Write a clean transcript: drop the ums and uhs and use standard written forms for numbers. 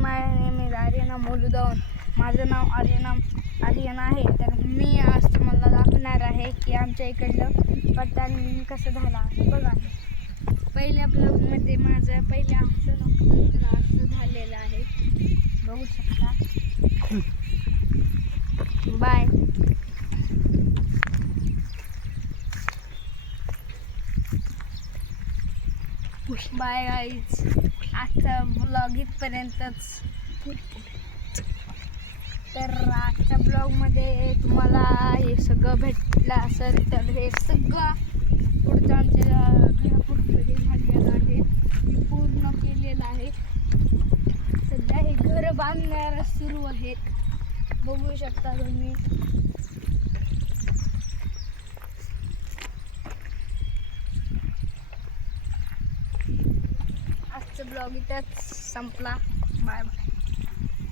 My name is Aryana Moludavan. माझं नाव आर्यन आहे. तर मी आज तुम्हाला दाखवणार आहे की आमच्या इकडलं पडताळणी कसं झालं आहे. बघा, पहिल्या ब्लॉगमध्ये माझं पहिलं असं नव्हतं तर असं झालेलं आहे, बघू शकता. Bye bye guys. आजचा ब्लॉग इथपर्यंतच. तर आजच्या ब्लॉगमध्ये तुम्हाला हे सगळं भेटलं असेल तर हे सगळं पुढचं आमच्या घरापुढचं हे झालेलं आहे, हे पूर्ण केलेलं आहे. सध्या हे घर बांधण्याला सुरू आहेत, बघू शकता तुम्ही. आजचा ब्लॉग इथंच संपला. Bye bye.